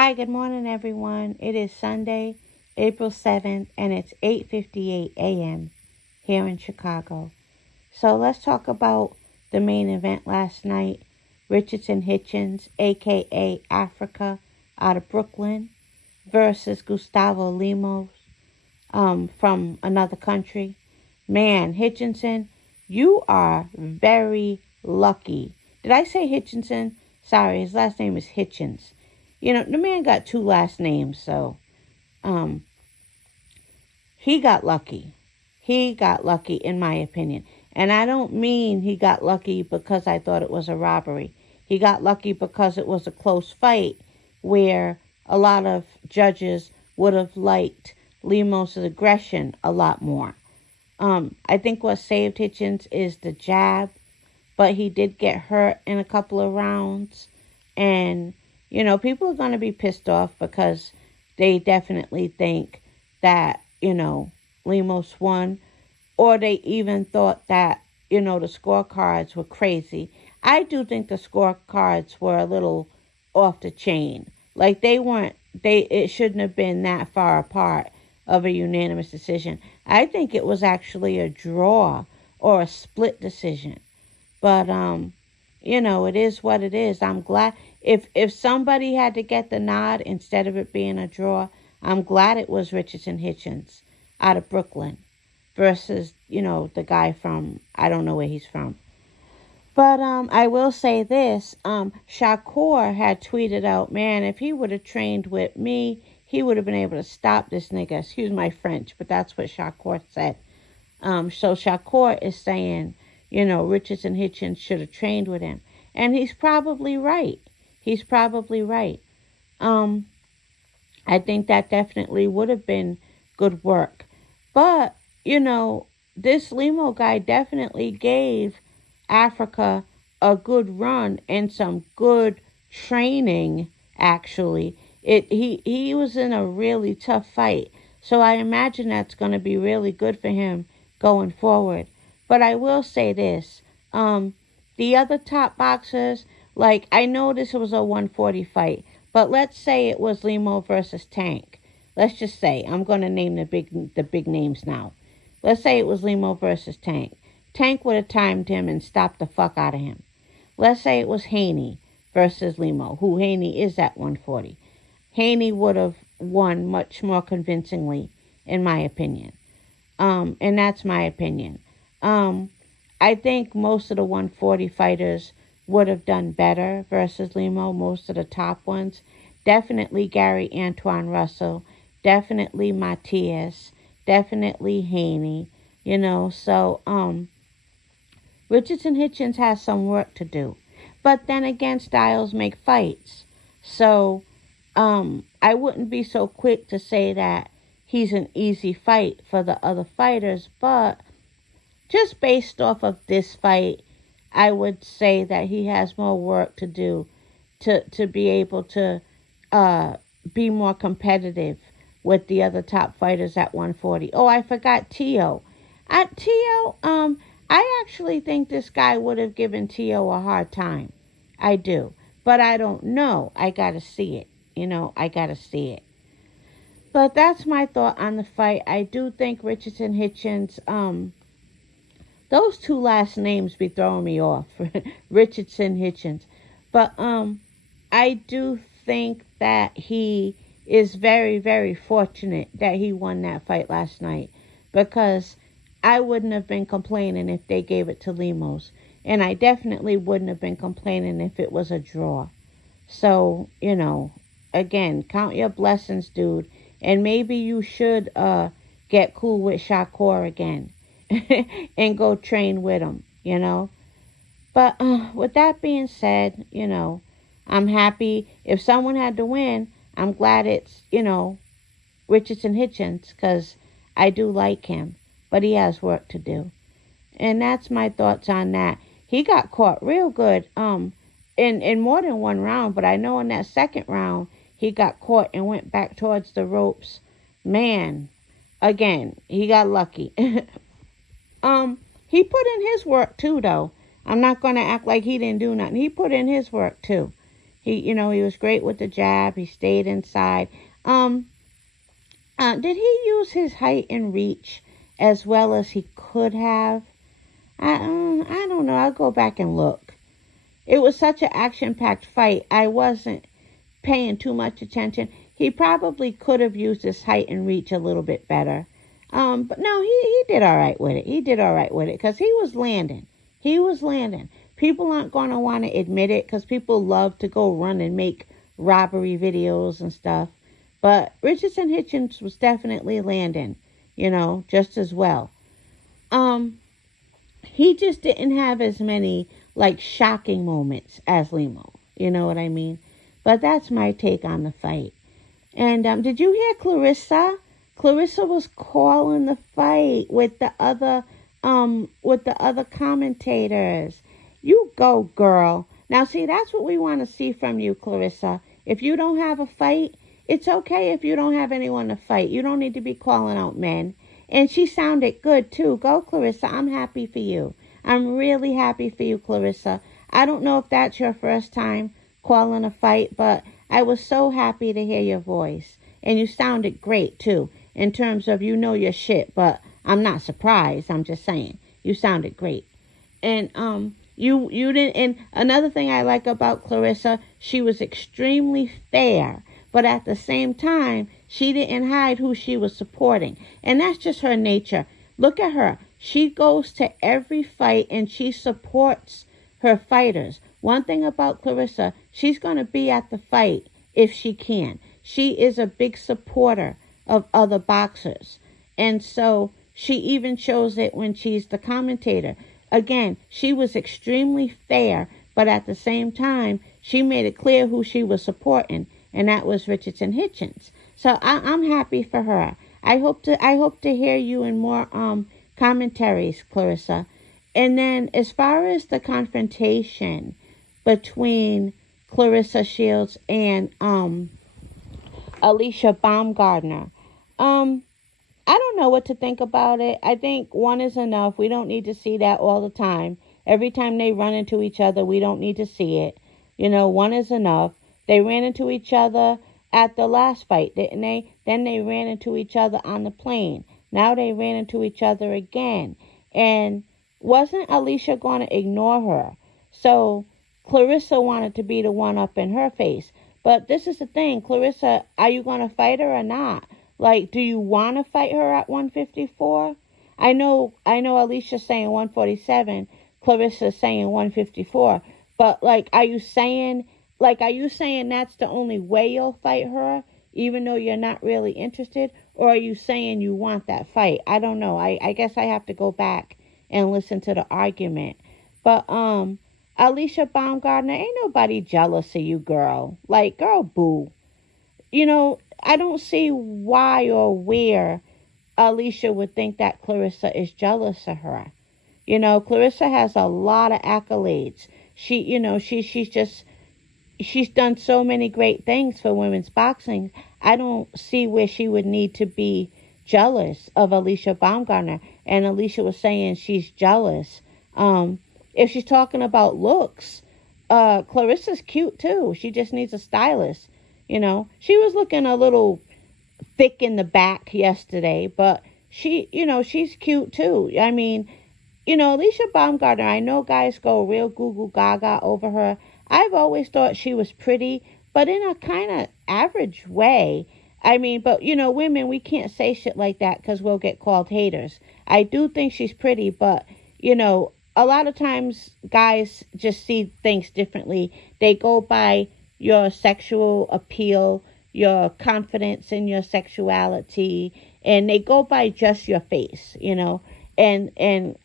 Hi, good morning, everyone. It is Sunday, April 7th, and it's 8:58 a.m. here in Chicago. So let's talk about the main event last night. Richardson Hitchins, a.k.a. Africa, out of Brooklyn, versus Gustavo Lemos from another country. Man, Hitchinson, you are very lucky. Did I say Hitchinson? Sorry, his last name is Hitchins. You know, the man got two last names, so he got lucky. He got lucky, in my opinion. And I don't mean he got lucky because I thought it was a robbery. He got lucky because it was a close fight where a lot of judges would have liked Lemos' aggression a lot more. I think what saved Hitchins is the jab, but he did get hurt in a couple of rounds. And, you know, people are going to be pissed off because they definitely think that, Lemos won, or they even thought that, the scorecards were crazy. I do think the scorecards were a little off the chain. Like it shouldn't have been that far apart of a unanimous decision. I think it was actually a draw or a split decision. But, it is what it is. I'm glad if somebody had to get the nod instead of it being a draw, I'm glad it was Richardson Hitchins out of Brooklyn versus, the guy from, I don't know where he's from. But I will say this, Shakur had tweeted out, man, if he would have trained with me, he would have been able to stop this nigga. Excuse my French, but that's what Shakur said. So Shakur is saying, Richardson Hitchins should have trained with him. And he's probably right. He's probably right. I think that definitely would have been good work. But, this Lemo guy definitely gave Africa a good run and some good training, actually. He was in a really tough fight. So I imagine that's going to be really good for him going forward. But I will say this. The other top boxers, I know this was a 140 fight, but let's say it was Lemo versus Tank. Let's just say, I'm going to name the big names now. Let's say it was Lemo versus Tank. Tank would have timed him and stopped the fuck out of him. Let's say it was Haney versus Lemo, who Haney is at 140. Haney would have won much more convincingly, in my opinion. And that's my opinion. I think most of the 140 fighters would have done better versus Lemo, most of the top ones. Definitely Gary Antoine Russell, definitely Matias, definitely Haney, so Richardson Hitchins has some work to do. But then again, styles make fights. So I wouldn't be so quick to say that he's an easy fight for the other fighters, but just based off of this fight, I would say that he has more work to do to be able to be more competitive with the other top fighters at 140. Oh, I forgot Tio. I actually think this guy would have given Tio a hard time. I do. But I don't know. I got to see it. I got to see it. But that's my thought on the fight. I do think Richardson Hitchins, those two last names be throwing me off. Richardson Hitchins. But I do think that he is very, very fortunate that he won that fight last night. Because I wouldn't have been complaining if they gave it to Lemos. And I definitely wouldn't have been complaining if it was a draw. So, again, count your blessings, dude. And maybe you should get cool with Shakur again. And go train with him, But with that being said, I'm happy. If someone had to win, I'm glad it's, Richardson Hitchins, because I do like him. But he has work to do. And that's my thoughts on that. He got caught real good in more than one round. But I know in that second round, he got caught and went back towards the ropes. Man, again, he got lucky. He put in his work too, though. I'm not going to act like he didn't do nothing. He put in his work too. He was great with the jab. He stayed inside. Um, did he use his height and reach as well as he could have? I don't know. I'll go back and look. It was such an action-packed fight. I wasn't paying too much attention. He probably could have used his height and reach a little bit better. But no, he did all right with it. He did all right with it because he was landing. He was landing. People aren't going to want to admit it because people love to go run and make robbery videos and stuff. But Richardson Hitchens was definitely landing, just as well. He just didn't have as many, like, shocking moments as Limo. You know what I mean? But that's my take on the fight. And did you hear Clarissa? Clarissa was calling the fight with the other commentators. You go, girl. Now, see, that's what we want to see from you, Clarissa. If you don't have a fight, it's okay if you don't have anyone to fight. You don't need to be calling out men. And she sounded good, too. Go, Clarissa. I'm happy for you. I'm really happy for you, Clarissa. I don't know if that's your first time calling a fight, but I was so happy to hear your voice. And you sounded great, too, in terms of your shit. But I'm not surprised. I'm just saying. You sounded great. And you didn't. And another thing I like about Clarissa, she was extremely fair. But at the same time, she didn't hide who she was supporting. And that's just her nature. Look at her. She goes to every fight and she supports her fighters. One thing about Clarissa, she's going to be at the fight if she can. She is a big supporter of other boxers. And so she even shows it when she's the commentator. Again, she was extremely fair, but at the same time, she made it clear who she was supporting, and that was Richardson Hitchens. So I'm happy for her. I hope to hear you in more commentaries, Clarissa. And then as far as the confrontation between Clarissa Shields and Alicia Baumgardner, I don't know what to think about it. I think one is enough. We don't need to see that all the time. Every time they run into each other, we don't need to see it. One is enough. They ran into each other at the last fight, didn't they? Then they ran into each other on the plane. Now they ran into each other again. And wasn't Alicia going to ignore her? So Clarissa wanted to be the one up in her face. But this is the thing, Clarissa, are you going to fight her or not? Like, do you want to fight her at 154? I know Alicia's saying 147, Clarissa's saying 154. But, are you saying that's the only way you'll fight her, even though you're not really interested? Or are you saying you want that fight? I don't know. I guess I have to go back and listen to the argument. But, Alicia Baumgardner, ain't nobody jealous of you, girl. Girl, boo. I don't see why or where Alicia would think that Clarissa is jealous of her. Clarissa has a lot of accolades. She's done so many great things for women's boxing. I don't see where she would need to be jealous of Alicia Baumgardner. And Alicia was saying she's jealous. If she's talking about looks, Clarissa's cute too. She just needs a stylist. She was looking a little thick in the back yesterday, but she's cute too. I mean, Alicia Baumgardner, I know guys go real goo gaga over her. I've always thought she was pretty, but in a kind of average way. I mean, but women, we can't say shit like that because we'll get called haters. I do think she's pretty, but a lot of times guys just see things differently. They go by your sexual appeal, your confidence in your sexuality, and they go by just your face, And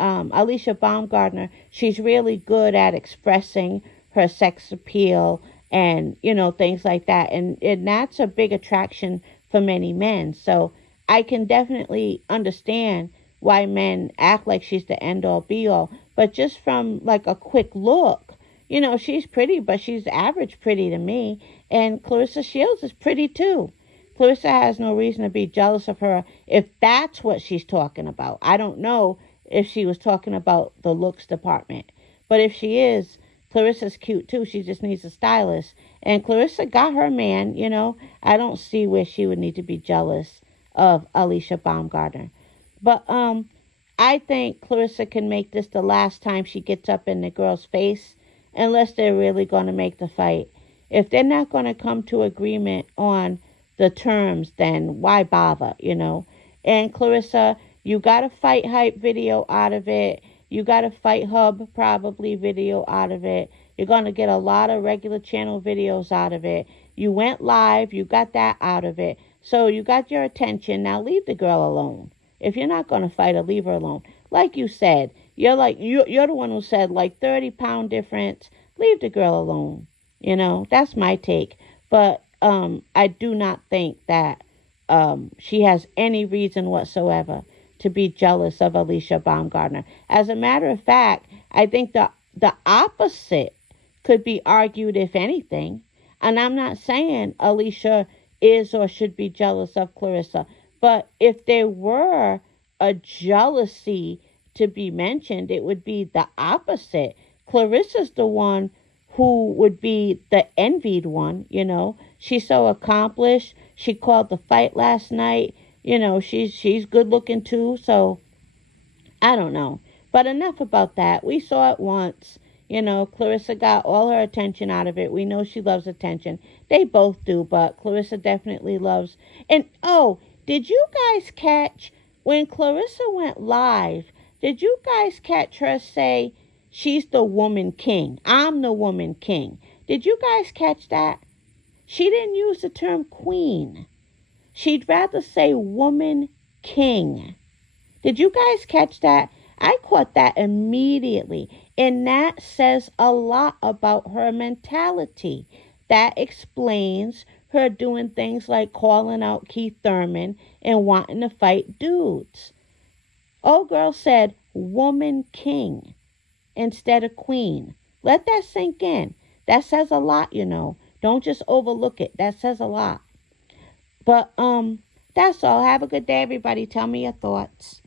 Alicia Baumgardner, she's really good at expressing her sex appeal and, things like that. And that's a big attraction for many men. So I can definitely understand why men act like she's the end-all, be-all. But just from, a quick look, she's pretty, but she's average pretty to me. And Clarissa Shields is pretty too. Clarissa has no reason to be jealous of her if that's what she's talking about. I don't know if she was talking about the looks department. But if she is, Clarissa's cute too. She just needs a stylist. And Clarissa got her man, you know. I don't see where she would need to be jealous of Alicia Baumgartner. But I think Clarissa can make this the last time she gets up in the girl's face, unless they're really going to make the fight. If they're not going to come to agreement on the terms, then why bother, you know? And Clarissa, you got a Fight Hype video out of it. You got a Fight Hub probably video out of it. You're going to get a lot of regular channel videos out of it. You went live. You got that out of it. So you got your attention. Now leave the girl alone. If you're not going to fight her, leave her alone. Like you said, you're the one who said like 30-pound difference. Leave the girl alone. You know, that's my take. But I do not think that she has any reason whatsoever to be jealous of Alicia Baumgartner. As a matter of fact, I think the opposite could be argued, if anything. And I'm not saying Alicia is or should be jealous of Clarissa. But if there were a jealousy to be mentioned, it would be the opposite. Clarissa's the one who would be the envied one, you know. She's so accomplished. She called the fight last night. You know, she's good looking too. So, I don't know. But enough about that. We saw it once. You know, Clarissa got all her attention out of it. We know she loves attention. They both do, but Clarissa definitely loves. And, oh, did you guys catch when Clarissa went live? Did you guys catch her say she's the woman king? I'm the woman king. Did you guys catch that? She didn't use the term queen. She'd rather say woman king. Did you guys catch that? I caught that immediately. And that says a lot about her mentality. That explains her doing things like calling out Keith Thurman and wanting to fight dudes. Old girl said woman king instead of queen. Let that sink in. That says a lot, you know. Don't just overlook it. That says a lot. But that's all. Have a good day, everybody. Tell me your thoughts.